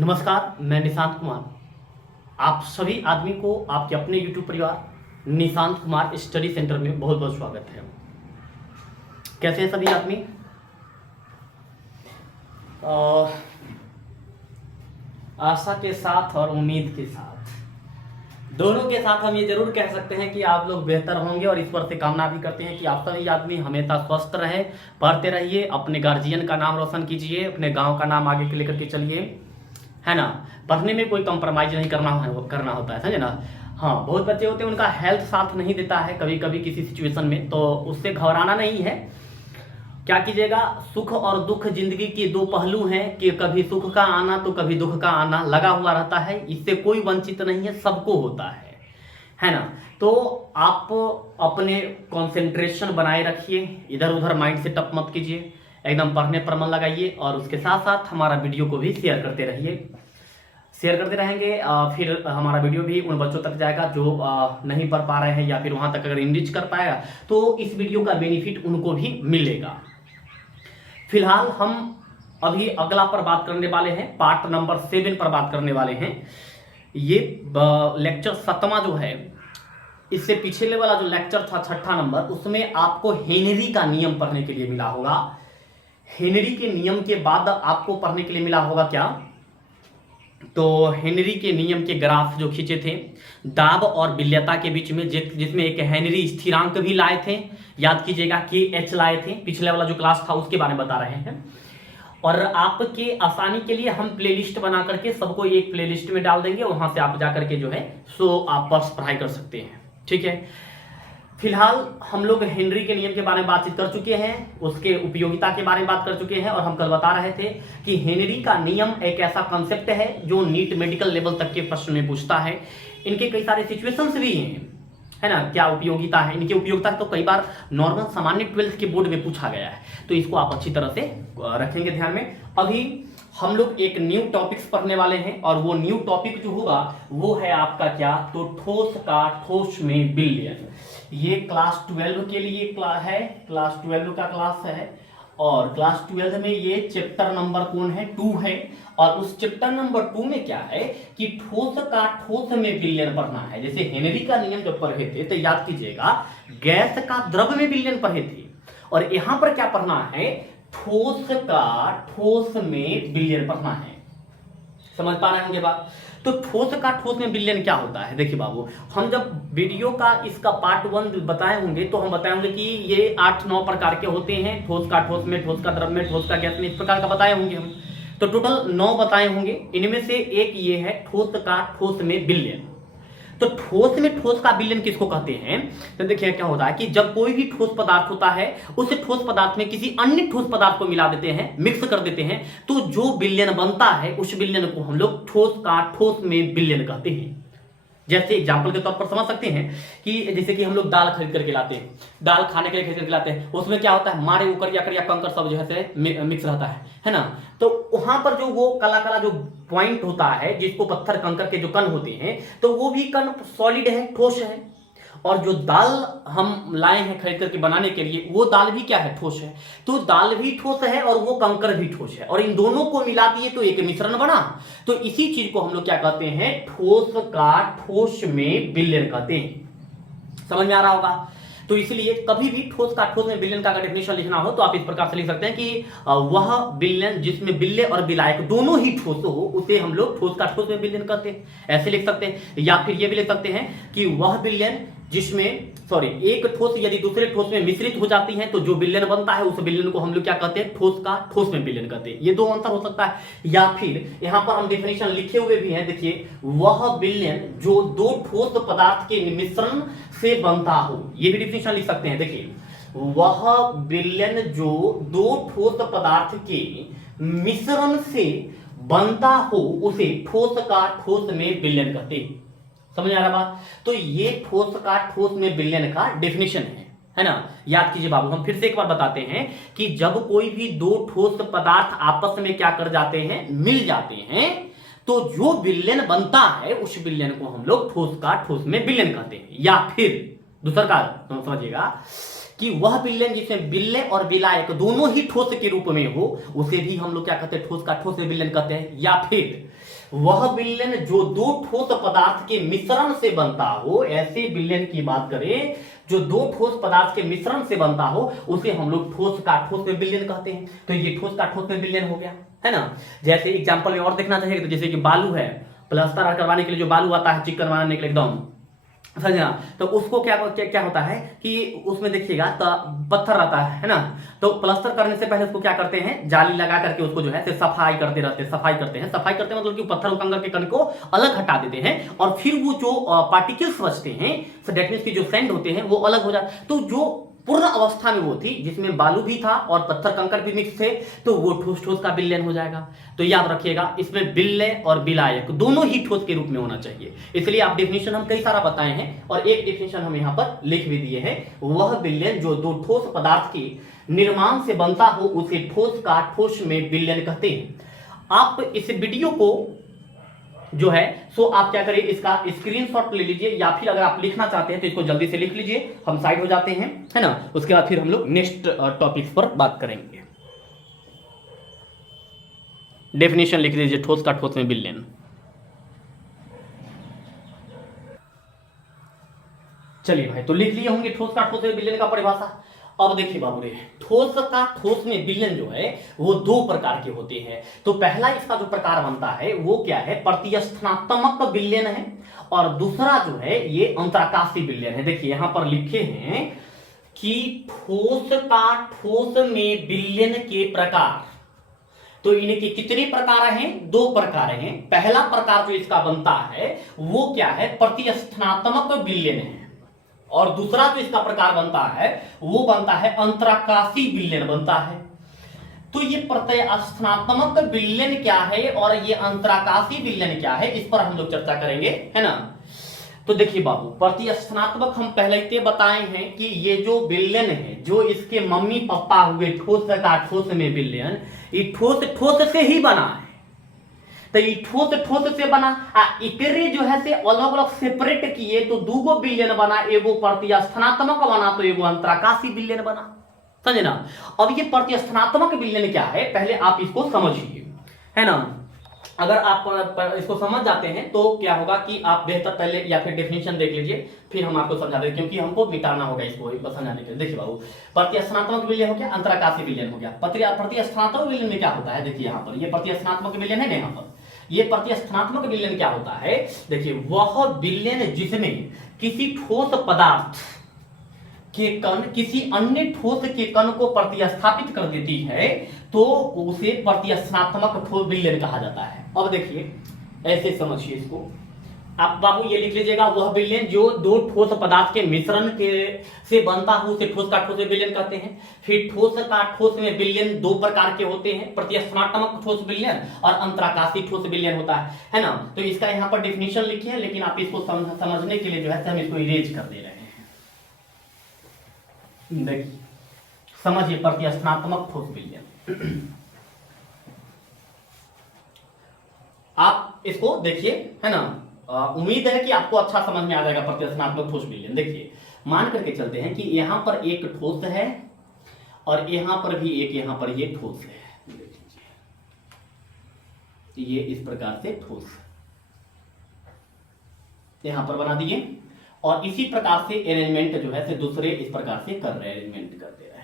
नमस्कार, मैं निशांत कुमार। आप सभी आदमी को आपके अपने YouTube परिवार निशांत कुमार स्टडी सेंटर में बहुत बहुत स्वागत है। कैसे हैं सभी आदमी? आशा के साथ और उम्मीद के साथ, दोनों के साथ हम ये जरूर कह सकते हैं कि आप लोग बेहतर होंगे और ईश्वर से कामना भी करते हैं कि आप सभी आदमी हमेशा स्वस्थ रहे, पढ़ते रहिए, अपने गार्जियन का नाम रोशन कीजिए, अपने गांव का नाम आगे लेकर के चलिए, है ना। पढ़ने में कोई कंप्रोमाइज नहीं करना होता है, समझे ना। हाँ, बहुत बच्चे होते हैं उनका हेल्थ साथ नहीं देता है कभी कभी किसी सिचुएशन में, तो उससे घबराना नहीं है। क्या कीजिएगा, सुख और दुख जिंदगी के दो पहलू हैं कि कभी सुख का आना तो कभी दुख का आना लगा हुआ रहता है, इससे कोई वंचित नहीं है, सबको होता है ना। तो आप अपने कंसंट्रेशन बनाए रखिए, इधर उधर माइंड सेटअप मत कीजिए, एकदम पढ़ने पर मन लगाइए और उसके साथ साथ हमारा वीडियो को भी शेयर करते रहिए। शेयर करते रहेंगे, फिर हमारा वीडियो भी उन बच्चों तक जाएगा जो नहीं पढ़ पा रहे हैं, या फिर वहां तक अगर इनरीच कर पाएगा तो इस वीडियो का बेनिफिट उनको भी मिलेगा। फिलहाल हम अभी अगला पर बात करने वाले हैं, पार्ट नंबर 7 पर बात करने वाले हैं। ये लेक्चर 7वां जो है, इससे पिछले वाला जो लेक्चर था 6ठा नंबर, उसमें आपको हेनरी का नियम पढ़ने के लिए मिला होगा। हेनरी के नियम के बाद आपको पढ़ने के लिए मिला होगा क्या, तो हेनरी के नियम के ग्राफ जो खींचे थे दाब और बिल्यता के बीच में, जिसमें एक हेनरी स्थिरांक भी लाए थे, याद कीजिएगा KH लाए थे, पिछले वाला जो क्लास था उसके बारे में बता रहे हैं। और आपके आसानी के लिए हम प्लेलिस्ट बना करके सबको एक प्लेलिस्ट में डाल देंगे, वहां से आप जाकर के जो है सो आप पढ़ाई कर सकते हैं, ठीक है। फिलहाल हम लोग हेनरी के नियम के बारे में बातचीत कर चुके हैं, उसके उपयोगिता के बारे में बात कर चुके हैं, और हम कल बता रहे थे कि हेनरी का नियम एक ऐसा कंसेप्ट है जो नीट मेडिकल लेवल तक के प्रश्न में पूछता है। इनके कई सारे सिचुएशंस भी हैं, है ना। क्या उपयोगिता है इनकी, उपयोगिता तो कई बार नॉर्मल सामान्य 12th के बोर्ड में पूछा गया है, तो इसको आप अच्छी तरह से रखेंगे ध्यान में। अभी हम लोग एक न्यू टॉपिक्स पढ़ने वाले हैं, और वो न्यू टॉपिक जो होगा वो है आपका क्या, तो ठोस का ठोस में विलयन। ये क्लास 12 के लिए है, क्लास 12 का क्लास है, और क्लास 12 में ये चैप्टर नंबर कौन है, 2 है। और उस चैप्टर नंबर 2 में क्या है कि ठोस का ठोस में विलयन पढ़ना है। जैसे हेनरी का नियम जब पढ़े थे तो याद कीजिएगा गैस का द्रव में विलयन पढ़े थे, और यहां पर क्या पढ़ना है, ठोस का ठोस में विलयन पढ़ना है। समझ पा रहे होंगे बात। तो ठोस का ठोस में विलयन क्या होता है, देखिए बाबू, हम जब वीडियो का इसका पार्ट 1 बताए होंगे तो हम बताए होंगे कि ये 8-9 प्रकार के होते हैं, ठोस का ठोस में, ठोस का द्रव में, ठोस का गैस में, इस प्रकार का बताए होंगे हम। तो टोटल 9 बताए होंगे, इनमें से एक ये है ठोस का ठोस में विलयन। तो ठोस में ठोस का विलयन किसको कहते हैं, तो देखिए क्या होता है कि जब कोई भी ठोस पदार्थ होता है उस ठोस पदार्थ में किसी अन्य ठोस पदार्थ को मिला देते हैं, मिक्स कर देते हैं, तो जो विलयन बनता है उस विलयन को हम लोग ठोस का ठोस में विलयन कहते हैं। जैसे एग्जाम्पल के तौर पर समझ सकते हैं कि जैसे कि हम लोग दाल खरीद करके लाते हैं, दाल खाने के लिए खरीद करके लाते हैं, उसमें क्या होता है, मारे उकर या कंकर सब जो है मिक्स रहता है ना। तो वहां पर जो वो काला काला जो पॉइंट होता है, जिसको पत्थर कंकर के जो कण होते हैं, तो वो भी कण सॉलिड है, ठोस है। और जो दाल हम लाए हैं खरीद करके बनाने के लिए, वो दाल भी क्या है, ठोस है। तो दाल भी ठोस है और वो कंकर भी ठोस है, और इन दोनों को मिला दिए तो एक मिश्रण बना। तो इसी चीज को हम लोग क्या कहते हैं, ठोस का ठोस में विलयन कहते हैं। समझ में आ रहा होगा। तो इसलिए कभी भी ठोस का ठोस में विलयन का डेफिनेशन लिखना हो तो आप इस प्रकार से लिख सकते हैं कि वह विलयन जिसमें बिल्ले और विलायक दोनों ही ठोस हो, उसे हम लोग ठोस का ठोस में विलयन कहते हैं, ऐसे लिख सकते हैं। या फिर ये भी लिख सकते हैं कि वह विलयन जिसमें एक ठोस यदि दूसरे ठोस में मिश्रित हो जाती है तो जो विलयन बनता है उस विलयन को हम लोग क्या कहते हैं, ठोस का ठोस में विलयन कहते हैं। ये दो आंसर हो सकता है। या फिर यहां पर हम डेफिनेशन लिखे हुए भी हैं, देखिए, वह विलयन जो दो ठोस पदार्थ के मिश्रण से बनता हो, ये भी डेफिनेशन लिख सकते हैं। देखिए, वह विलयन जो दो ठोस पदार्थ के मिश्रण से बनता हो उसे ठोस का ठोस में विलयन कहते हैं। समझ आ रहा बात। तो ये ठोस का ठोस में विलयन का डेफिनेशन है ना। याद कीजिए बाबू, हम फिर से एक बार बताते हैं कि जब कोई भी दो ठोस पदार्थ आपस में क्या कर जाते हैं, मिल जाते हैं, तो जो विलयन बनता है उस विलयन को हम लोग ठोस का ठोस में विलयन कहते हैं। या फिर दूसरा कारण समझिएगा कि वह विलयन जिसमें विलय और विलायक दोनों ही ठोस के रूप में हो उसे भी हम लोग क्या कहते हैं, ठोस का ठोस विलयन कहते हैं। या फिर वह विलयन जो दो ठोस पदार्थ के मिश्रण से बनता हो, ऐसे विलयन की बात करें जो दो ठोस पदार्थ के मिश्रण से बनता हो उसे हम लोग ठोस का ठोस विलयन कहते हैं। तो ये ठोस का ठोस विलयन हो गया, है ना। जैसे एग्जांपल में और देखना चाहिए तो जैसे कि बालू है, प्लास्टर करवाने के लिए जो बालू आता है चिकन बनाने के लिए एकदम, समझना। तो उसको क्या क्या होता है कि उसमें देखिएगा तो पत्थर रहता है ना, तो प्लास्टर करने से पहले उसको क्या करते हैं, जाली लगा करके उसको जो है सफाई करते रहते हैं, सफाई करते हैं। सफाई करते हैं मतलब कि पत्थर कंकर के कण को अलग हटा देते हैं और फिर वो जो पार्टिकल्स बचते हैं, डेट मींस की जो सैंड होते हैं वो अलग हो जाते। तो जो पूर्ण अवस्था में वो थी जिसमें बालू भी था और पत्थर कंकर भी मिक्स थे, तो वो ठोस ठोस का विलयन हो जाएगा। तो याद रखिएगा इसमें विलय और विलायक दोनों ही ठोस के रूप में होना चाहिए। इसलिए आप डेफिनेशन हम कई सारा बताए हैं और एक डेफिनेशन हम यहां पर लिख भी दिए हैं, वह विलयन जो दो ठोस पदार्थ के निर्माण से बनता हो उसे ठोस का ठोस में विलयन कहते हैं। आप इस वीडियो को जो है सो आप क्या करें, इसका स्क्रीनशॉट ले लीजिए या फिर अगर आप लिखना चाहते हैं तो इसको जल्दी से लिख लीजिए, हम साइड हो जाते हैं, है ना। उसके बाद फिर हम लोग नेक्स्ट टॉपिक पर बात करेंगे। डेफिनेशन लिख लीजिए ठोस का ठोस में विलयन। चलिए भाई, तो लिख लिए होंगे ठोस का ठोस में विलयन का परिभाषा। अब देखिए बाबू रे, ठोस का ठोस में विलयन जो है वो दो प्रकार के होते हैं। तो पहला इसका जो प्रकार बनता है वो क्या है, प्रतिस्थानात्मक विलयन है, और दूसरा जो है ये अंतराकाशी विलयन है। देखिए यहां पर लिखे हैं कि ठोस का ठोस में विलयन के प्रकार, तो इनके कितने प्रकार हैं, दो प्रकार हैं। पहला प्रकार जो इसका बनता है वो क्या है, प्रतिस्थानात्मक विलयन है, और दूसरा जो इसका प्रकार बनता है वो बनता है अंतराकाशी विलयन बनता है। तो ये प्रतिस्थानात्मक विलयन क्या है और ये अंतराकाशी विलयन क्या है, इस पर हम लोग चर्चा करेंगे, है ना। तो देखिए बाबू, प्रतिस्थानात्मक हम पहले ही बताए हैं कि ये जो विलयन है, जो इसके मम्मी पापा हुए ठोस का ठोस में विलयन, ये ठोस ठोस से ही बना है। तो ये ठोस ठोस से बना, एकरे जो है से अलग अलग सेपरेट किए तो दूगो विलयन बना, एगो प्रतिस्थानात्मक बना तो एगो अंतराकाशी विलयन बना, समझे ना। अब ये प्रतिस्थानात्मक विलयन क्या है पहले आप इसको समझिए, है ना। अगर आप इसको समझ जाते हैं तो क्या होगा कि आप बेहतर पहले या फिर डेफिनेशन देख लीजिए, फिर हम आपको समझा देंगे, क्योंकि हमको मिटाना होगा इसको समझाने के लिए। देखिए बाबू, प्रतिस्थानात्मक विलयन हो गया, अंतराकाशी विलयन हो गया। प्रतिस्थानात्मक विलयन में क्या होता है, देखिए यहाँ पर ये प्रतिस्थानात्मक विलयन है ना, यहाँ पर ये प्रतिस्थानात्मक विलयन क्या होता है, देखिए वह विलयन जिसमें किसी ठोस पदार्थ के कण किसी अन्य ठोस के कण को प्रतिस्थापित कर देती है तो उसे प्रतिस्थानात्मक ठोस विलयन कहा जाता है। अब देखिए ऐसे समझिए इसको, आप बाबू ये लिख लीजिएगा, वह विलयन जो दो ठोस पदार्थ के मिश्रण के से बनता हो उसे ठोस का ठोस विलयन कहते हैं। फिर ठोस का ठोस में विलयन दो प्रकार के होते हैं, प्रतिस्थानात्मक ठोस विलयन और अंतराकाशी ठोस विलयन होता है ना। तो इसका यहाँ पर डिफिनेशन लिखिए, लेकिन आप इसको समझने के लिए जो है हम इसको इरेज कर दे रहे हैं। देखिए समझिए प्रतिस्थानात्मक ठोस विलयन, आप इसको देखिए, है ना। उम्मीद है कि आपको अच्छा समझ में आ जाएगा प्रतिस्थानात्मक ठोस विलयन। देखिए मान करके चलते हैं कि यहां पर एक ठोस है और यहां पर भी एक, यहां पर ये ठोस है, ये इस प्रकार से ठोस यहां पर बना दिए, और इसी प्रकार से अरेंजमेंट जो है से दूसरे इस प्रकार से कर रहे हैं, अरेंजमेंट कर दे रहे हैं।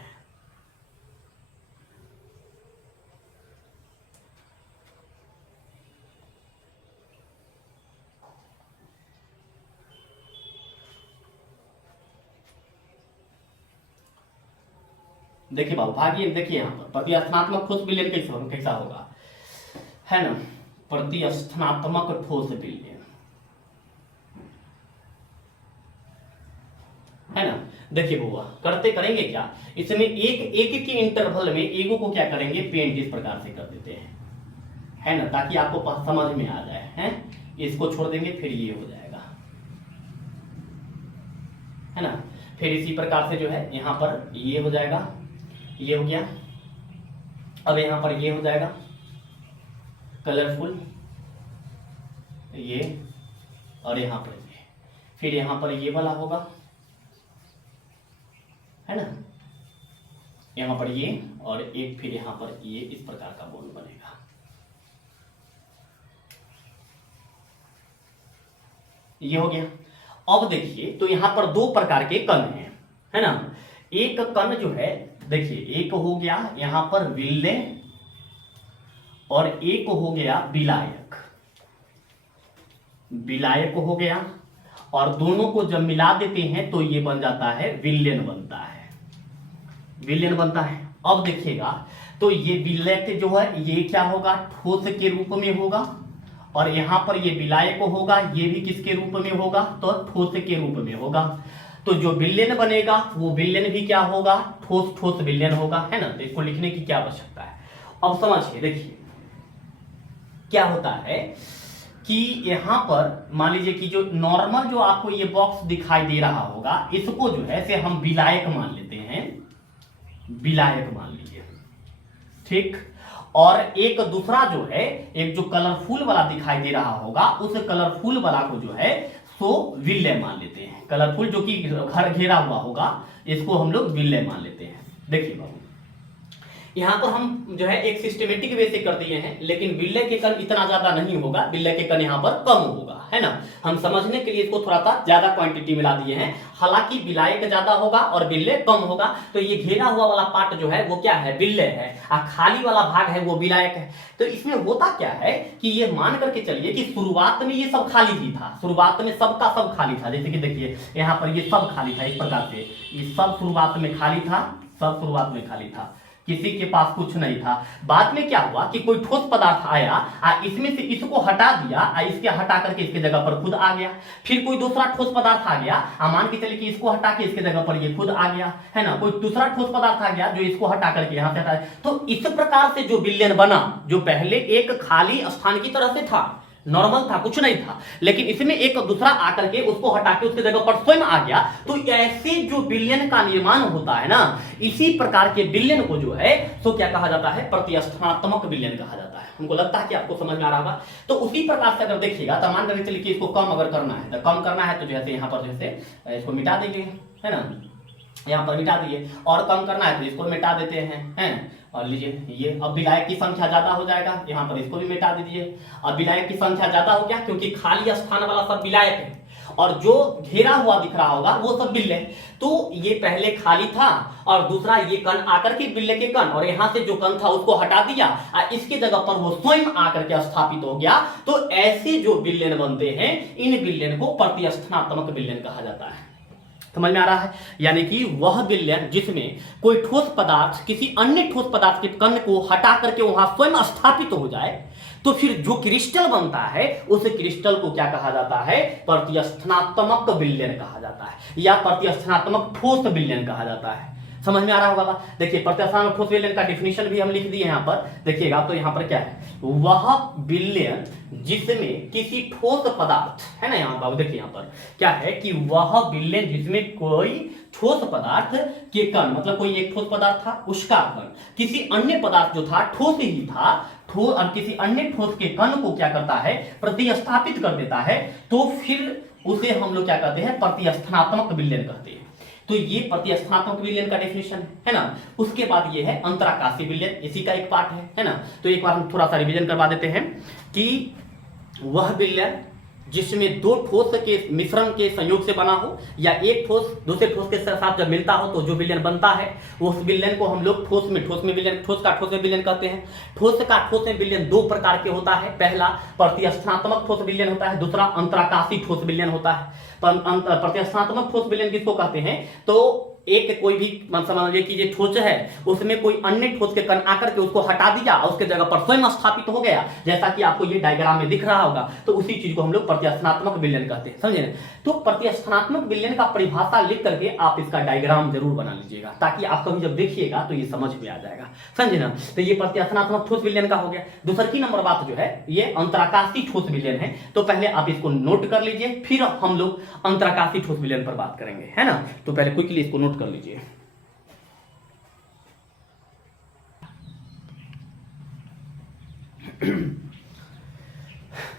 देखिए बाबू भागिए, देखिए यहां पर प्रतिस्थानात्मक ठोस विलयन कैसा होगा, है ना। प्रतिस्थानात्मक ठोस विलयन, है ना। देखिए बुआ करेंगे क्या, इसमें एक के इंटरवल में एगो को क्या करेंगे, पेंट इस प्रकार से कर देते हैं, है ना, ताकि आपको समझ में आ जाए, हैं। इसको छोड़ देंगे फिर ये हो जाएगा, है ना। फिर इसी प्रकार से जो है यहां पर ये हो जाएगा, ये हो गया। अब यहां पर ये हो जाएगा कलरफुल, ये, और यहां पर ये, फिर यहां पर ये वाला होगा, है ना। यहाँ पर ये और एक फिर यहाँ पर ये, इस प्रकार का बॉन्ड बनेगा। ये हो गया। अब देखिए तो यहाँ पर दो प्रकार के कण हैं, है ना। एक कण जो है देखिए, एक हो गया यहाँ पर विलेय और एक हो गया विलायक। विलायक हो गया और दोनों को जब मिला देते हैं तो ये बन जाता है विलेन बनता है, विलेन बनता है। अब देखिएगा तो ये विलेय जो है ये क्या होगा, ठोस के रूप में होगा और यहां पर ये विलायक होगा, ये भी किसके रूप में होगा, तो ठोस के रूप में होगा। तो जो विलेन बनेगा वो विलेन भी क्या होगा, ठोस ठोस विलेन होगा, है ना। तो इसको लिखने की क्या आवश्यकता है। अब समझिए, देखिए क्या होता है कि यहां पर मान लीजिए कि जो नॉर्मल जो आपको ये बॉक्स दिखाई दे रहा होगा, इसको जो है से हम विलायक मान लेते हैं, विलायक मान लीजिए, ठीक। और एक दूसरा जो है, एक जो कलरफुल वाला दिखाई दे रहा होगा, उस कलरफुल वाला को जो है सो विलेय मान लेते हैं। कलरफुल जो कि घर घेरा हुआ होगा, इसको हम लोग विलेय मान लेते हैं। देखिए बाबू, यहां पर हम जो है एक सिस्टमेटिक वे से कर दिए हैं, लेकिन विलेय के कण इतना ज्यादा नहीं होगा, विलेय के कण यहां पर कम होगा, है ना। हम समझने के लिए इसको थोड़ा सा ज्यादा क्वांटिटी मिला दिए हैं। हालांकि विलायक ज्यादा होगा और विलेय कम होगा। तो ये घेरा हुआ वाला पार्ट जो है वो क्या है, विलेय है, और खाली वाला भाग है वो विलायक है। तो इसमें होता क्या है कि ये मान करके चलिए कि शुरुआत में ये सब खाली ही था, शुरुआत में सबका सब खाली था। जैसे कि देखिए यहाँ पर ये सब खाली था, इस प्रकार से ये सब शुरुआत में खाली था, सब शुरुआत में खाली था, किसी के पास कुछ नहीं था। बाद में क्या हुआ कि कोई ठोस पदार्थ आया, इसमें से इसको हटा दिया, इसके हटा करके इसके जगह पर खुद आ गया। फिर कोई दूसरा ठोस पदार्थ आ गया, मान के चलिए कि इसको हटा के इसके जगह पर ये खुद आ गया, है ना। कोई दूसरा ठोस पदार्थ आ गया जो इसको हटा करके यहाँ से हटा। तो इस प्रकार से जो विलेन बना, जो पहले एक खाली स्थान की तरह से था, नॉर्मल था, कुछ नहीं था, लेकिन इसमें एक दूसरा आकर के उसको हटा के उसके जगह पर स्वयं आ गया। तो ऐसे जो विलेन का निर्माण होता है ना, इसी प्रकार के विलेन को जो है तो क्या कहा जाता है, प्रतिस्थानात्मक विलेन कहा जाता है। हमको लगता है कि आपको समझ में आ रहा होगा। तो उसी प्रकार से अगर देखिएगा तो मान कर चलिए कि इसको कम अगर करना है, तो कम करना है तो जैसे यहाँ पर जैसे इसको मिटा देंगे, है ना, यहाँ पर मिटा दिए। और कम करना है तो इसको मिटा देते हैं, और लीजिए ये अब विलायक की संख्या ज्यादा हो जाएगा, यहाँ पर इसको भी मिटा दीजिए। अब विलायक की संख्या ज्यादा हो गया क्योंकि खाली स्थान वाला सब विलायक है और जो घेरा हुआ दिख रहा होगा वो सब विलेय। तो ये पहले खाली था और दूसरा ये कण आकर के विलेय के कण, और यहाँ से जो कण था उसको हटा दिया और इसके जगह पर वो स्वयं आकर के स्थापित हो गया। तो ऐसे जो विलेन बनते हैं, इन विलेन को प्रतिस्थानात्मक विलेन कहा जाता है। समझ में आ रहा है। यानी कि वह विलेन जिसमें कोई ठोस पदार्थ किसी अन्य ठोस पदार्थ के कण को हटा करके वहां स्वयं स्थापित हो जाए, तो फिर जो क्रिस्टल बनता है उस क्रिस्टल को क्या कहा जाता है, प्रतिस्थानात्मक विलेन कहा जाता है, या प्रतिस्थानात्मक ठोस विलेन कहा जाता है। समझ में आ रहा होगा। देखिए प्रतिस्थानात्मक ठोस विलेन का डिफिनीशन भी हम लिख दिए यहाँ पर, देखिएगा तो यहाँ पर क्या है, वह विलेन जिसमें किसी ठोस पदार्थ, है ना, यहाँ पर देखिए यहाँ पर क्या है कि वह विलेन जिसमें कोई ठोस पदार्थ के कण, मतलब कोई एक ठोस पदार्थ था उसका कण किसी अन्य पदार्थ जो था ठोस ही था, और किसी अन्य ठोस के कण को क्या करता है, प्रतिस्थापित कर देता है, तो फिर उसे हम लोग क्या कहते हैं, प्रतिस्थानात्मक विलेन कहते हैं। तो ये प्रतिस्थानात्मक विलेन का डेफिनेशन है ना। उसके बाद ये है अंतराकाशी विलेन, इसी का एक पार्ट है ना। तो एक बार हम थोड़ा सा रिवीजन करवा देते हैं कि वह विलेन जिसमें दो ठोस के मिश्रण के संयोग से बना हो, या एक ठोस दूसरे ठोस के साथ जब मिलता हो तो जो विलेन बनता है, उस विलेन को हम लोग ठोस में विलेन, ठोस का ठोस में विलेन कहते हैं। ठोस का ठोस में विलेन दो प्रकार के होता है, पहला प्रतिस्थानात्मक ठोस विलेन होता है, दूसरा अंतराकाशी ठोस विलेन होता है। प्रतिस्थानात्मक ठोस विलेन किसको कहते हैं, तो एक कोई भी समझ लीजिए कि ये ठोस है, उसमें कोई अन्य ठोस के कण आकर के उसको हटा दिया और उसके जगह पर स्वयं स्थापित हो गया, जैसा कि आपको ये डायग्राम में दिख रहा होगा। तो उसी चीज को हम लोग प्रतिस्थानात्मक विलेन कहते हैं, समझे। तो प्रतिस्थानात्मक विलेन का परिभाषा लिख करके आप इसका डायग्राम जरूर बना लीजिएगा, ताकि आप कभी जब देखिएगा तो ये समझ में आ जाएगा, समझे ना। तो ये प्रतिस्थानात्मक ठोस विलेन का हो गया। दूसरी नंबर बात जो है ये अंतराकाशी ठोस विलेन है। तो पहले आप इसको नोट कर लीजिए, फिर हम लोग अंतराकाशी ठोस विलेन पर बात करेंगे, है ना। तो पहले क्विकली इसको नोट कर लीजिए।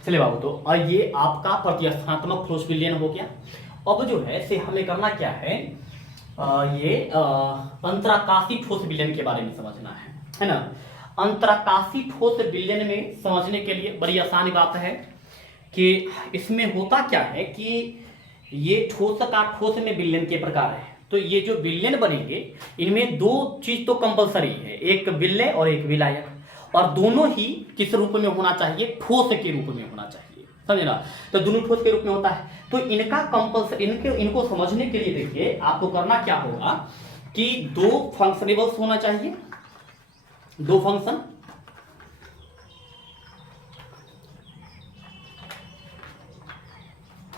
चलिए बाबू, तो और ये आपका प्रतिस्थानात्मक ठोस विलेन हो गया। अब जो है से हमें करना क्या है ये अंतराकाशी ठोस विलयन के बारे में समझना है ना। अंतराकाशी ठोस विलयन में समझने के लिए बड़ी आसान बात है कि इसमें होता क्या है कि ये ठोस का ठोस में विलयन के प्रकार है। तो ये जो विलयन बनेंगे इनमें दो चीज तो कंपलसरी है, एक विलय और एक विलायक, और दोनों ही किस रूप में होना चाहिए, ठोस के रूप में होना चाहिए, समझे ना। तो दोनों ठोस के रूप में होता है। तो इनका कंपल्सरी इनको समझने के लिए देखिए आपको करना क्या होगा कि दो फंक्शनेबल्स होना चाहिए, दो फंक्शन,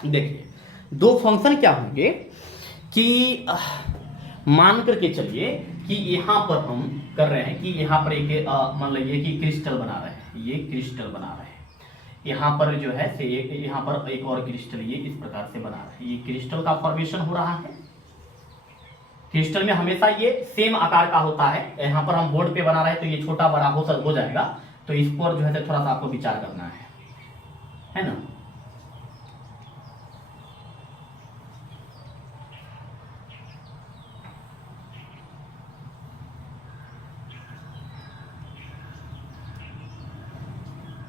देखिए दो फंक्शन क्या होंगे कि मान करके चलिए कि यहां पर हम कर रहे हैं कि यहां पर एक मान लीजिए कि क्रिस्टल बना रहे हैं, ये क्रिस्टल बना रहे हैं, यहाँ पर जो है से यहाँ पर एक और क्रिस्टल ये इस प्रकार से बना रहे हैं, ये क्रिस्टल का फॉर्मेशन हो रहा है। क्रिस्टल में हमेशा ये सेम आकार का होता है, यहाँ पर हम बोर्ड पे बना रहे हैं तो ये छोटा बड़ा हो जाएगा, तो इस पर जो है थोड़ा सा आपको विचार करना है ना।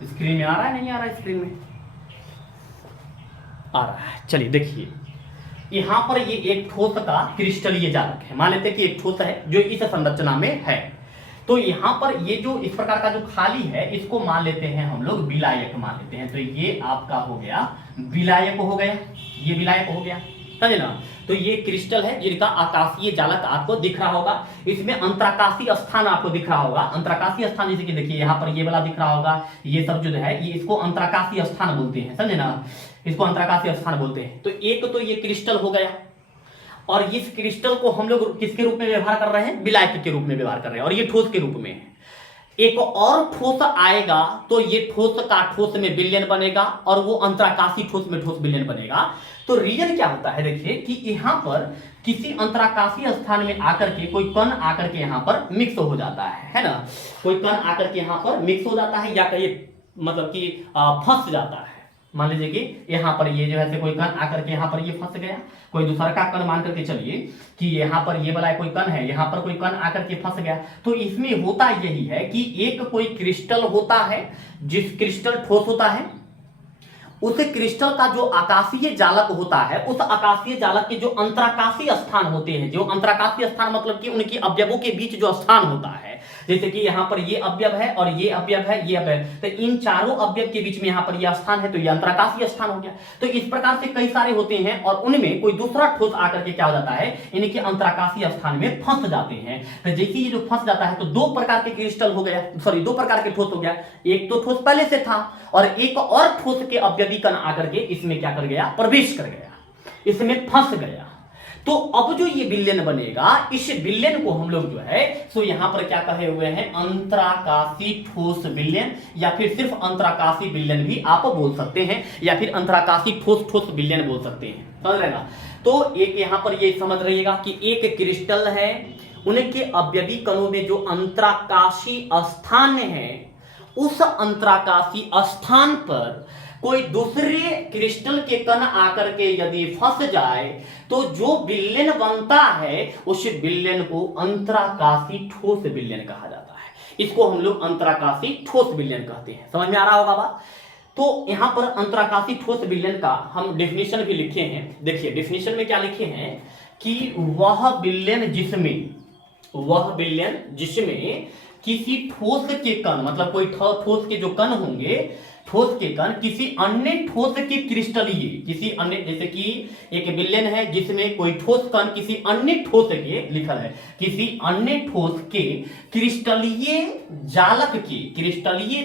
स्क्रीन में आ रहा है, नहीं आ रहा है, स्क्रीन में आ रहा है। चलिए देखिए यहां पर ये एक ठोस का क्रिस्टलीय जालक है, मान लेते हैं कि एक ठोस है जो इस संरचना में है। तो यहां पर ये जो इस प्रकार का जो खाली है इसको मान लेते हैं हम लोग विलायक मान लेते हैं। तो ये आपका हो गया विलायक हो गया, ये विलायक हो गया, समझे ना। तो ये क्रिस्टल है जिनका आकाशीय जालक आपको दिख रहा होगा, इसमें अंतराकाशीय स्थान आपको दिख रहा होगा। अंतराकाशीय स्थान जैसे कि देखिए यहाँ पर ये वाला दिख रहा होगा, ये सब जो है ये इसको अंतराकाशीय स्थान बोलते हैं, समझे ना, इसको अंतराकाशीय स्थान बोलते हैं। तो एक तो ये क्रिस्टल हो गया, और इस क्रिस्टल को हम लोग किसके रूप में व्यवहार कर रहे हैं, विलायक के रूप में व्यवहार कर रहे हैं, और ये ठोस के रूप में है। एक और ठोस आएगा तो ये ठोस का ठोस में विलयन बनेगा और वो अंतराकाशी ठोस में ठोस विलयन बनेगा। तो रीजन क्या होता है देखिए कि यहां पर किसी अंतराकाशीय स्थान में आकर के कोई कण आकर के यहां पर मिक्स हो जाता है ना, कोई कण आकर के यहां पर मिक्स हो जाता है या कहीं मतलब कि फंस जाता है। मान लीजिए कि यहाँ पर ये जो है कोई कण आकर के यहाँ पर ये फंस गया, कोई दूसरा का कण मान करके चलिए कि यहाँ पर ये वाला कोई कण है, यहाँ पर कोई कण आकर के फंस गया। तो इसमें होता यही है कि एक कोई क्रिस्टल होता है, जिस क्रिस्टल ठोस होता है, उस क्रिस्टल का जो आकाशीय जालक होता है, उस आकाशीय जालक के जो अंतराकाशीय स्थान होते हैं, जो अंतराकाशीय स्थान मतलब कि उनकी अवयवों के बीच जो स्थान होता है, जैसे कि यहाँ पर ये अवयव है और ये अवयव है, ये अवयव, तो इन चारों अवयव के बीच में यहाँ पर यह स्थान है, तो ये अंतराकाशीय स्थान हो गया। तो इस प्रकार से कई सारे होते हैं और उनमें कोई दूसरा ठोस आकर के क्या हो जाता है, इनके अंतराकाशीय स्थान में फंस जाते हैं। तो जैसे ये जो फंस जाता है तो दो प्रकार के क्रिस्टल हो गया, सॉरी दो प्रकार के ठोस हो गया, एक तो ठोस पहले से था और एक और ठोस के अवयवी कण आकर के इसमें क्या कर गया, प्रवेश कर गया, इसमें फंस गया। तो अब जो ये विलयन बनेगा, इस विलयन को हम लोग जो है सो यहां पर क्या कहे हुए हैं, अंतराकाशी ठोस विलयन, या फिर सिर्फ अंतराकाशी विलयन भी आप बोल सकते हैं, या फिर अंतराकाशी ठोस ठोस विलयन बोल सकते हैं, समझ रहे ना। तो एक यहां पर ये समझ रहिएगा कि एक क्रिस्टल है, उनके अवयवी कणों में जो अंतराकाशी स्थान है, उस अंतराकाशी स्थान पर कोई दूसरे क्रिस्टल के कण आकर के यदि फंस जाए तो जो विलयन बनता है उस विलयन को अंतराकाशी ठोस विलयन कहा जाता है। इसको हम लोग अंतराकाशी ठोस विलयन कहते हैं, समझ में आ रहा होगा बात। तो यहां पर अंतराकाशी ठोस विलयन का हम डेफिनेशन भी लिखे हैं। देखिए डेफिनेशन में क्या लिखे हैं कि वह विलयन जिसमें किसी ठोस के कण, मतलब कोई ठोस के जो कण होंगे, ठोस के कण किसी अन्य ठोस के क्रिस्टलीय, किसी अन्य, जैसे कि एक विलयन है जिसमें कोई ठोस कण किसी अन्य ठोस के, लिखल है किसी अन्य ठोस के क्रिस्टलीय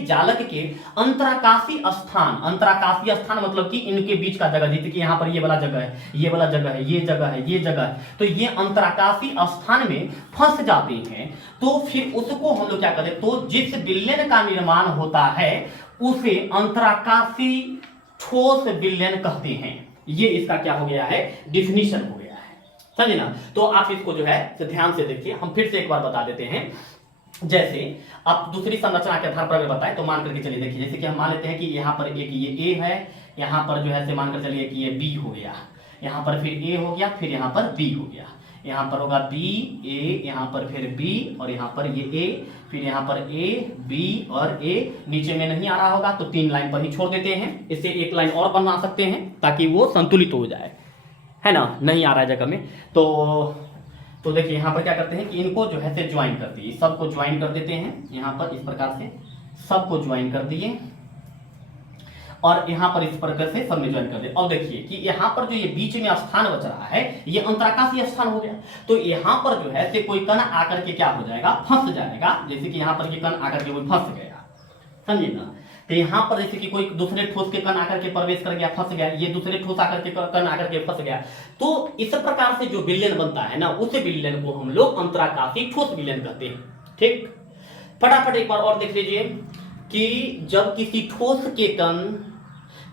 जालक के अंतराकाशी स्थान, अंतराकाशीय स्थान मतलब कि इनके बीच का जगह, जैसे कि यहाँ पर ये वाला जगह है, ये वाला जगह है, ये जगह है, ये जगह है, तो ये अंतराकाशी स्थान में फंस जाते हैं। तो फिर उसको हम लोग क्या करते हैं, तो जिस विलयन का निर्माण होता है उसे अंतराकाशी ठोस विलयन कहते हैं। ये इसका क्या हो गया है, डिफिनीशन हो गया है, समझे ना। तो आप इसको जो है ध्यान से देखिए, हम फिर से एक बार बता देते हैं। जैसे आप दूसरी संरचना के आधार पर अगर बताएं तो मान करके चलिए, देखिए जैसे कि हम मान लेते हैं कि यहाँ पर एक ये ए है, यहाँ पर जो है मान कर चलिए कि ये बी हो गया, यहाँ पर फिर ए हो गया, फिर यहाँ पर बी हो गया, यहाँ पर होगा बी ए, यहाँ पर फिर बी और यहाँ पर ये ए, फिर यहाँ पर ए बी और ए, नीचे में नहीं आ रहा होगा तो 3 लाइन पर ही छोड़ देते हैं। इससे एक लाइन और बना सकते हैं ताकि वो संतुलित हो जाए, है ना, नहीं आ रहा है जगह में। तो देखिए यहाँ पर क्या करते हैं कि इनको जो है से ज्वाइन कर दिए, सबको ज्वाइन कर देते हैं यहाँ पर इस प्रकार से, सबको ज्वाइन कर दिए और यहाँ पर इस प्रकार से सब में ज्वाइन कर दिए। और देखिए कि यहाँ पर जो ये बीच में स्थान बच रहा है ये अंतराकाशीय स्थान हो गया, तो यहाँ पर जो है से कोई कण आकर के क्या हो जाएगा, फंस जाएगा। जैसे कि यहाँ पर ये कण आकर के कोई फंस गया, समझिए ना, तो यहाँ पर जैसे कि कोई दूसरे ठोस के कण आकर के प्रवेश कर गया, फंस गया, ये दूसरे ठोस आकर के कण आकर के फंस गया, तो इस प्रकार से जो विलयन बनता है ना, उस विलयन को हम लोग अंतराकाशीय ठोस विलयन कहते हैं। ठीक, फटाफट एक बार और देख लीजिए कि जब किसी ठोस के कण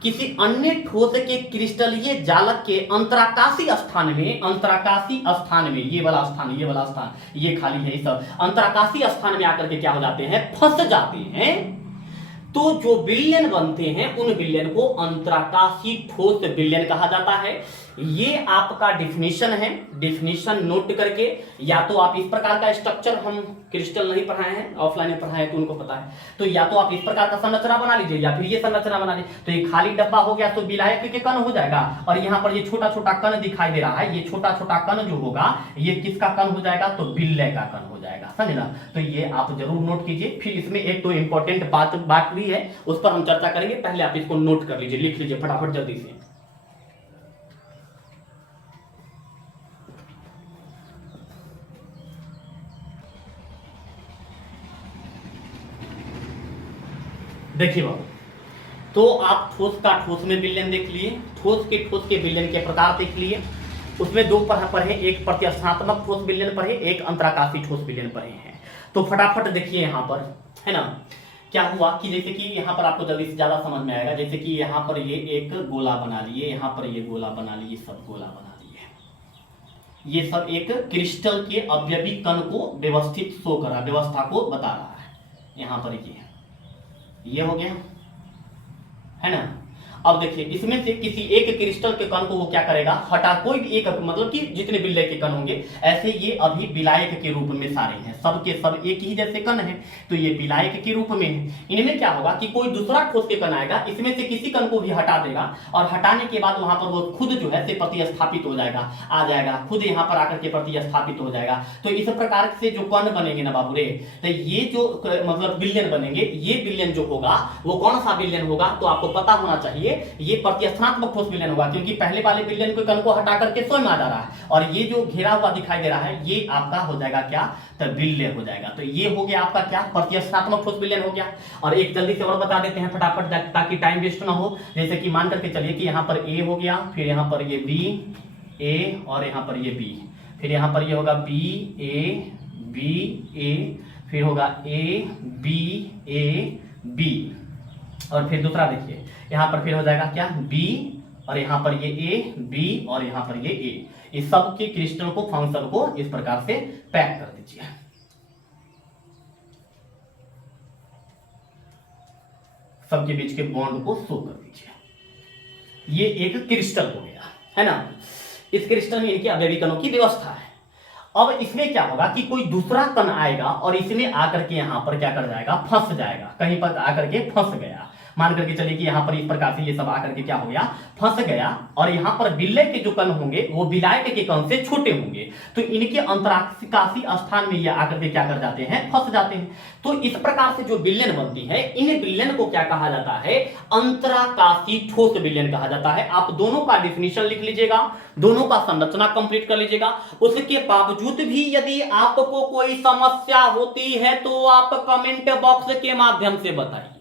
किसी अन्य ठोस के क्रिस्टलीय जालक के अंतराकाशीय स्थान में, ये वाला स्थान ये खाली है, इस अंतराकाशीय स्थान में आकर के क्या हो जाते हैं, फंस जाते हैं, तो जो विलयन बनते हैं उन विलयन को अंतराकाशीय ठोस विलयन कहा जाता है। ये आपका डिफिनीशन है, डिफिनीशन नोट करके, या तो आप इस प्रकार का स्ट्रक्चर, हम क्रिस्टल नहीं पढ़ाए हैं, ऑफलाइन में पढ़ाए तो उनको पता है, तो या तो आप इस प्रकार का संरचना बना लीजिए या फिर ये संरचना बना लीजिए। तो ये खाली डब्बा हो गया तो विलायक के कण हो जाएगा, और यहाँ पर ये छोटा छोटा कण दिखाई दे रहा है, ये छोटा छोटा कण जो होगा ये किसका कण हो जाएगा, तो विलय का कण हो जाएगा, समझे ना। तो ये आप जरूर नोट कीजिए। फिर इसमें एक तो इंपॉर्टेंट बात भी है, उस पर हम चर्चा करेंगे, पहले आप इसको नोट कर लीजिए, लिख लीजिए फटाफट जल्दी से। देखिए बाबू, तो आप ठोस का ठोस में विलयन देख लिए, ठोस के विलयन के प्रकार देख लिए, उसमें 2 पर है, एक प्रतिस्थात्मक ठोस विलयन पर है, एक अंतराकाशीय ठोस विलयन पर है। तो फटाफट देखिए यहाँ पर, है ना, क्या हुआ कि जैसे कि यहाँ पर आपको जल्दी से ज्यादा समझ में आएगा। जैसे कि यहाँ पर ये एक गोला बना लिए, यहाँ पर ये गोला बना लिए, सब गोला बना लिए, ये सब एक क्रिस्टल के अवयवी कण को व्यवस्थित शो कर रहा, व्यवस्था को बता रहा है। यहाँ पर ये हो गया, है ना। अब देखिए इसमें से किसी एक क्रिस्टल के कण को वो क्या करेगा, हटा, कोई भी एक, मतलब कि जितने विलय के कण होंगे, ऐसे ये अभी विलायक के रूप में सारे हैं, सब के सब एक ही जैसे कण हैं, तो ये विलायक के रूप में है। इनमें क्या होगा कि कोई दूसरा ठोस के कण आएगा, इसमें से किसी कण को भी हटा देगा, और हटाने के बाद वहां पर वो खुद जो है प्रतिस्थापित हो जाएगा, आ जाएगा, खुद यहाँ पर आकर के प्रतिस्थापित हो जाएगा। तो इस प्रकार से जो कण बनेंगे ना बाबू रे, तो ये जो मतलब विलयन बनेंगे, ये विलयन जो होगा वो कौन सा विलयन होगा, तो आपको पता होना चाहिए, ये प्रतिस्थात्मक ठोस विलयन होगा, क्योंकि पहले वाले विलयन के कण को हटा करके स्वयं आ जा रहा है, और ये जो घेरा हुआ दिखाई दे रहा है ये आपका हो जाएगा क्या, तो विलय हो जाएगा। तो ये हो गया आपका क्या, प्रतिस्थात्मक ठोस विलयन हो गया। और एक जल्दी से और बता देते हैं फटाफट, ताकि टाइम वेस्ट ना हो। जैसे कि मान करके चलिए कि यहाँ पर ए हो गया, फिर यहाँ पर ये बी ए, और यहाँ पर ये बी, फिर यहाँ पर ये होगा बी ए, फिर होगा ए बी, और फिर दूसरा देखिए यहाँ पर फिर हो जाएगा क्या, बी, और यहाँ पर ये ए बी, और यहाँ पर ये ए। इस सब के क्रिस्टल को, फंक्शन को इस प्रकार से पैक कर दीजिए। सबके बीच के बॉन्ड को शो कर दीजिए। ये एक क्रिस्टल हो गया, है ना। इस क्रिस्टल में इनके अवयवी कणों की व्यवस्था है। अब इसमें क्या होगा कि कोई दूसरा कण आएगा और इसमें आकर के यहां पर क्या कर जाएगा, फंस जाएगा, कहीं पर आकर के फंस गया। मान करके चलिए कि यहाँ पर इस प्रकार से ये सब आकर के क्या हो गया, फंस गया, और यहाँ पर विलय के जो कण होंगे वो विलायक के कण से छोटे होंगे, तो इनके अंतराकाशीय स्थान में ये आकर के क्या कर जाते हैं, फंस जाते हैं। तो इस प्रकार से जो विलयन बनती है, इन विलयन को क्या कहा जाता है, अंतराकाशीय ठोस विलयन कहा जाता है। आप दोनों का डिफिनीशन लिख लीजिएगा, दोनों का संरचना कंप्लीट कर लीजिएगा। उसके बावजूद भी यदि आपको कोई समस्या होती है तो आप कमेंट बॉक्स के माध्यम से बताइए,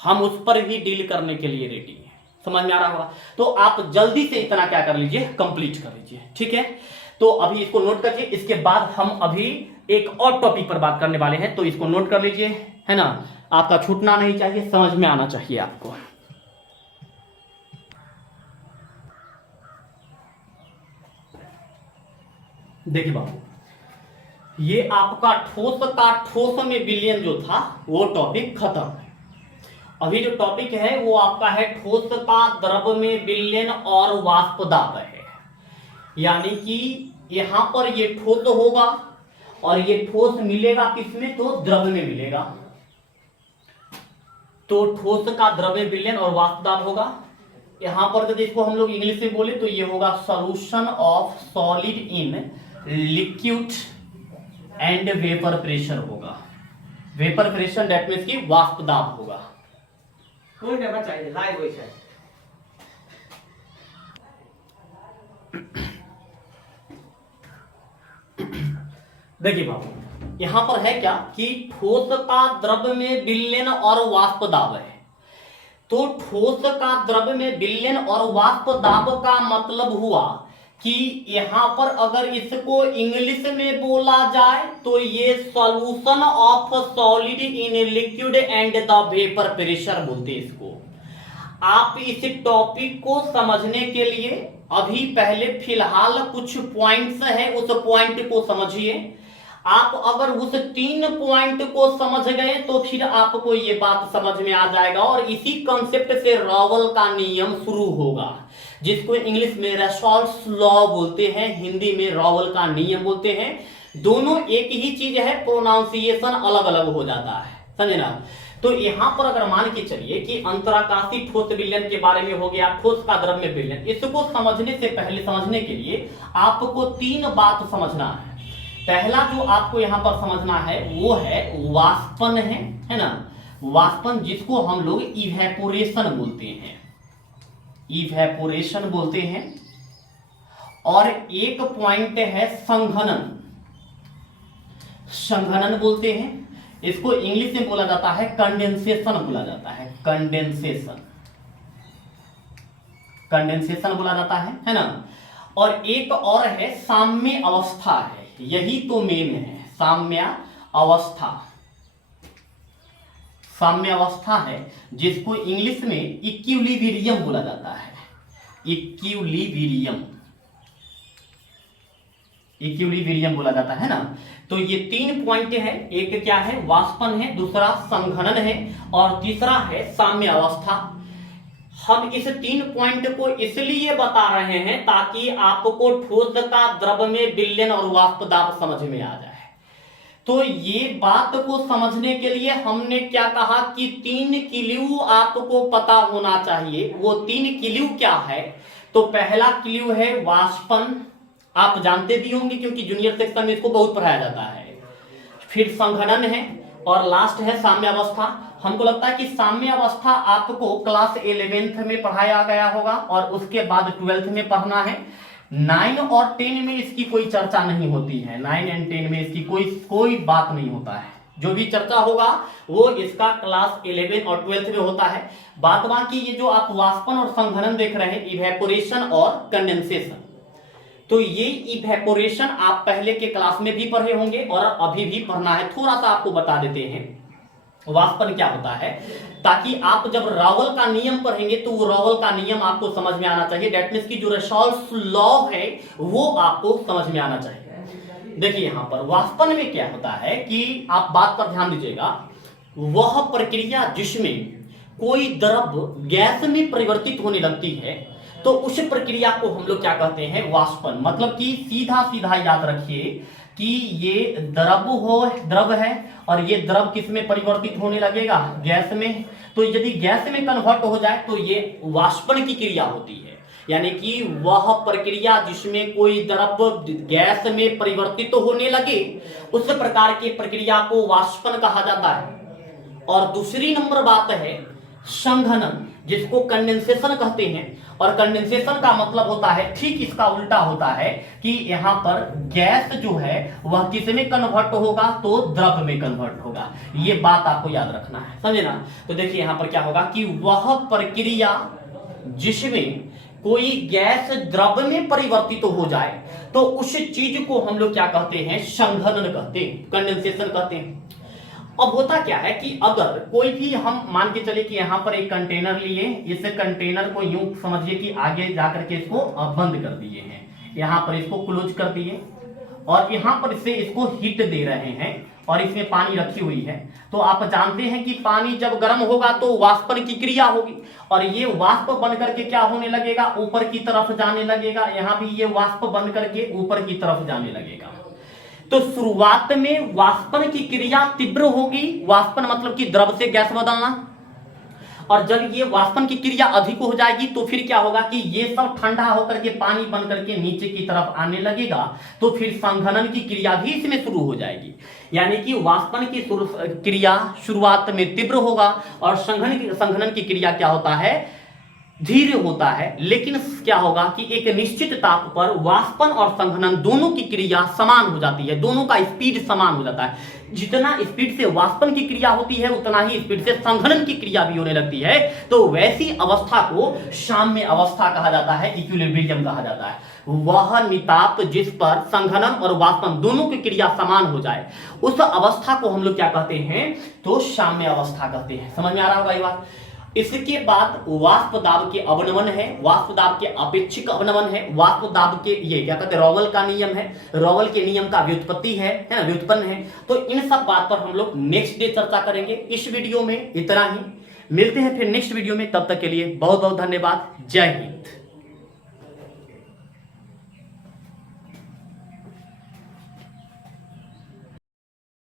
हम उस पर भी डील करने के लिए रेडी हैं। समझ में आ रहा होगा, तो आप जल्दी से इतना क्या कर लीजिए, कंप्लीट कर लीजिए, ठीक है। तो अभी इसको नोट करिए, इसके बाद हम अभी एक और टॉपिक पर बात करने वाले हैं, तो इसको नोट कर लीजिए, है ना। आपका छूटना नहीं चाहिए, समझ में आना चाहिए आपको। देखिए बाबू, ये आपका ठोस का ठोस में विलयन जो था वो टॉपिक खत्म है। अभी जो टॉपिक है वो आपका है ठोस का द्रव में विलयन और वाष्प दाब है। यानी कि यहां पर ये ठोस होगा और ये ठोस मिलेगा किसमें, तो द्रव में मिलेगा। तो ठोस का द्रव में विलयन और वाष्प दाब होगा। यहां पर यदि इसको हम लोग इंग्लिश में बोले तो ये होगा solution of solid in liquid and vapour pressure होगा। वेपर प्रेशर दैट मीन्स की वाष्प दाब होगा। देखिए बाबू, यहां पर है क्या कि ठोस का द्रव में विलयन और वाष्प दाब है। तो ठोस का द्रव में विलयन और वाष्प दाब का मतलब हुआ कि यहां पर अगर इसको इंग्लिश में बोला जाए तो ये solution of solid in liquid and the vapour pressure बोलते हैं इसको। आप इस टॉपिक को समझने के लिए अभी पहले फिलहाल कुछ पॉइंट्स है, उस पॉइंट को समझिए। आप अगर उस 3 पॉइंट को समझ गए तो फिर आपको ये बात समझ में आ जाएगा और इसी कंसेप्ट से रॉवल का नियम शुरू होगा, जिसको इंग्लिश में रेसॉल्ट्स लॉ बोलते हैं, हिंदी में रॉवल का नियम बोलते हैं। दोनों एक ही चीज है, प्रोनाउंसिएशन अलग अलग हो जाता है, समझे ना। तो यहां पर अगर मान के चलिए कि अंतराकाशी ठोस विलयन के बारे में हो गया, ठोस का द्रव में विलयन, इसको समझने से पहले, समझने के लिए आपको 3 बात समझना है। पहला जो आपको यहां पर समझना है वो है वाष्पन है ना, वाष्पन जिसको हम लोग इवेपोरेशन बोलते हैं, इवेपोरेशन बोलते हैं। और एक पॉइंट है संघनन, संघनन बोलते हैं। इसको इंग्लिश में बोला जाता है कंडेंसेशन बोला जाता है, कंडेंसेशन, कंडेंसेशन बोला जाता है ना। और एक और है साम्य अवस्था है, यही तो मेन है, साम्य अवस्था। साम्य अवस्था है जिसको इंग्लिश में इक्विलिब्रियम बोला जाता है, इक्विलिब्रियम, इक्विलिब्रियम बोला जाता है ना। तो ये 3 पॉइंट है, एक क्या है वाष्पन है, दूसरा संघनन है और तीसरा है साम्य अवस्था। हम इस 3 पॉइंट को इसलिए बता रहे हैं ताकि आपको ठोस का द्रव में विलयन और वाष्प दाब समझ में आ जाए। तो ये बात को समझने के लिए हमने क्या कहा कि 3 क्लू आपको पता होना चाहिए। वो 3 क्लू क्या है, तो पहला क्लू है वाष्पन, आप जानते भी होंगे क्योंकि जूनियर सेक्शन में इसको बहुत पढ़ाया जाता है। फिर संघनन है और लास्ट है साम्य अवस्था। हमको लगता है कि साम्य अवस्था आपको क्लास 11th में पढ़ाया गया होगा और उसके बाद 12th में पढ़ना है। 9 और 10 में इसकी कोई चर्चा नहीं होती है, 9 और 10 में इसकी कोई बात नहीं होता है। जो भी चर्चा होगा वो इसका क्लास 11 और 12th में होता है। बात बाकी ये जो आप वाष्पन और संघनन देख रहे हैं, इवेपोरेशन और कंडेंसेशन, तो ये इवेपोरेशन आप पहले के क्लास में भी पढ़े होंगे और अभी भी पढ़ना है। थोड़ा सा आपको बता देते हैं वाष्पन क्या होता है, ताकि आप जब रॉवल का नियम पढ़ेंगे तो वो रॉवल का नियम आपको समझ में आना चाहिए। दैट मींस की जो रेसॉल्ट्स लॉ है वो आपको समझ में आना चाहिए। देखिए यहां पर वाष्पन में क्या होता है कि आप बात पर ध्यान दीजिएगा, वह प्रक्रिया जिसमें कोई द्रव गैस में परिवर्तित होने लगती है तो उस प्रक्रिया को हम लोग क्या कहते हैं, वाष्पन। मतलब कि सीधा सीधा याद रखिए कि ये द्रव है और ये द्रव किस में परिवर्तित होने लगेगा, गैस में। तो यदि गैस में कन्वर्ट हो जाए तो ये वाष्पन की क्रिया होती है, यानी कि वह प्रक्रिया जिसमें कोई द्रव गैस में परिवर्तित होने लगे उस प्रकार की प्रक्रिया को वाष्पन कहा जाता है। और दूसरी नंबर बात है संघनन, जिसको कंडेंसेशन कहते हैं। और कंडेंसेशन का मतलब होता है ठीक इसका उल्टा होता है कि यहां पर गैस जो है वह किस में कन्वर्ट होगा, तो द्रव में कन्वर्ट होगा। ये बात आपको याद रखना है, समझे ना। तो देखिए यहां पर क्या होगा कि वह प्रक्रिया जिसमें कोई गैस द्रव में परिवर्तित हो जाए तो उस चीज को हम लोग क्या कहते हैं, संघनन कहते हैं, कंडेंसेशन कहते हैं। अब होता क्या है कि अगर कोई भी, हम मान के चले कि यहां पर एक कंटेनर लिए, इस कंटेनर को यूं समझिए कि आगे जाकर के इसको बंद कर दिए हैं, यहां पर इसको क्लोज कर दिए और यहां पर इसको हीट दे रहे हैं और इसमें पानी रखी हुई है, तो आप जानते हैं कि पानी जब गर्म होगा तो वाष्पन की क्रिया होगी, और ये वाष्प बन करके क्या होने लगेगा, ऊपर की तरफ जाने लगेगा। यहां भी ये वाष्प बन करके ऊपर की तरफ जाने लगेगा। तो शुरुआत में वाष्पन की क्रिया तीव्र होगी, वाष्पन मतलब कि द्रव से गैस बदलना, और जब ये वाष्पन की क्रिया अधिक हो जाएगी तो फिर क्या होगा कि ये सब ठंडा होकर के पानी बन करके नीचे की तरफ आने लगेगा, तो फिर संघनन की क्रिया भी इसमें शुरू हो जाएगी। यानी कि वाष्पन की क्रिया शुरुआत में तीव्र होगा और संघनन की क्रिया क्या होता है, धीरे होता है। लेकिन क्या होगा कि एक निश्चित ताप पर वाष्पन और संघनन दोनों की क्रिया समान हो जाती है, दोनों का स्पीड समान हो जाता है। जितना स्पीड से वाष्पन की क्रिया होती है उतना ही स्पीड से संघनन की क्रिया भी होने लगती है। तो वैसी अवस्था को साम्य अवस्था कहा जाता है, इक्विलिब्रियम कहा जाता है। वह निताप जिस पर संघनन और वाष्पन दोनों की क्रिया समान हो जाए, उस अवस्था को हम लोग क्या कहते हैं, तो साम्य अवस्था कहते हैं। समझ में आ रहा होगा ये बात। इसके बाद वाष्प दाब के अवनमन है, वाष्प दाब के अपेक्षिक अवनमन है, वाष्प दाब के ये क्या कहते हैं, रॉवल का नियम है, रॉवल के नियम का व्युत्पत्ति है ना, व्युत्पन्न है। तो इन सब बात पर हम लोग नेक्स्ट डे चर्चा करेंगे। इस वीडियो में इतना ही, मिलते हैं फिर नेक्स्ट वीडियो में, तब तक के लिए बहुत बहुत धन्यवाद। जय हिंद।